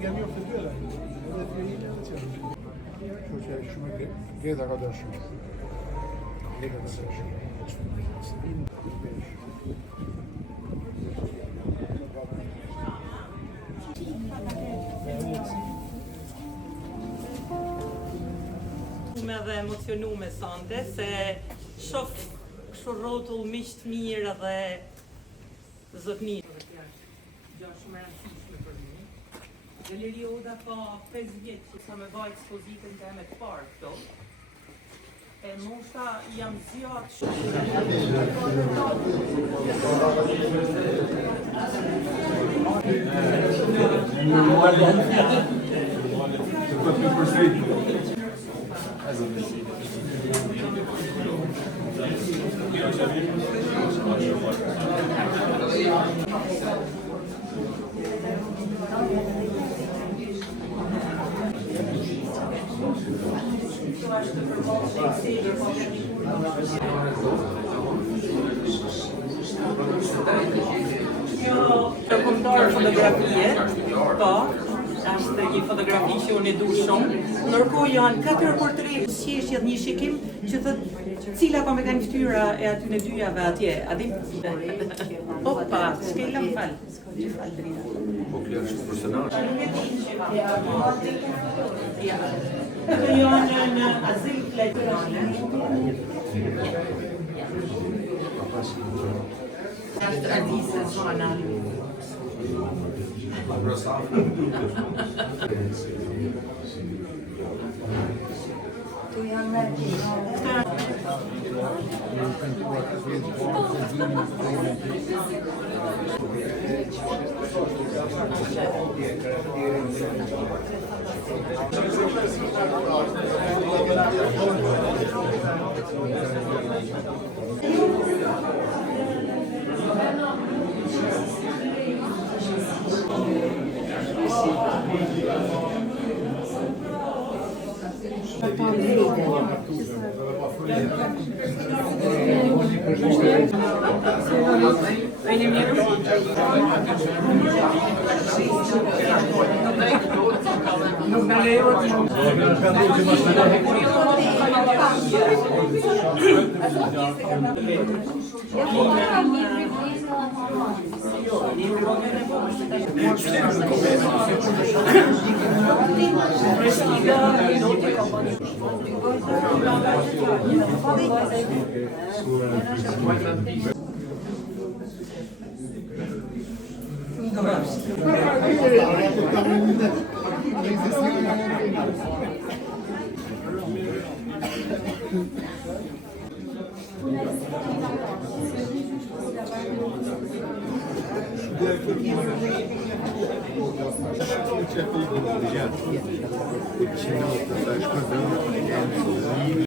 kemi ofte dyre. Edhe të jeni edhe që. Kështu që shumë greta ka dashur. Greta ka dashur. Dhe emocionume sonte se shoh kështu rrotull miq të mirë dhe zotënit. Gjë shumë e rëndësishme për mua. Galeria Oda ka 5 vjet që sa më bëj ekspozitën time të parë këtu. E mosha jam zgjat Kjo kombëtar fotografie, po, është një fotografi që unë e du shumë. Ndërkohë janë 4 portrete, sheshjet një shikim që thot cila ka me kanë fytyra e aty në dyjave atje, a di? Opa, s'kella më fal. Fal drita. Po kjo është personazh. Nuk e di që këto janë në azil fletërane. Është artiste zona. Tu janë me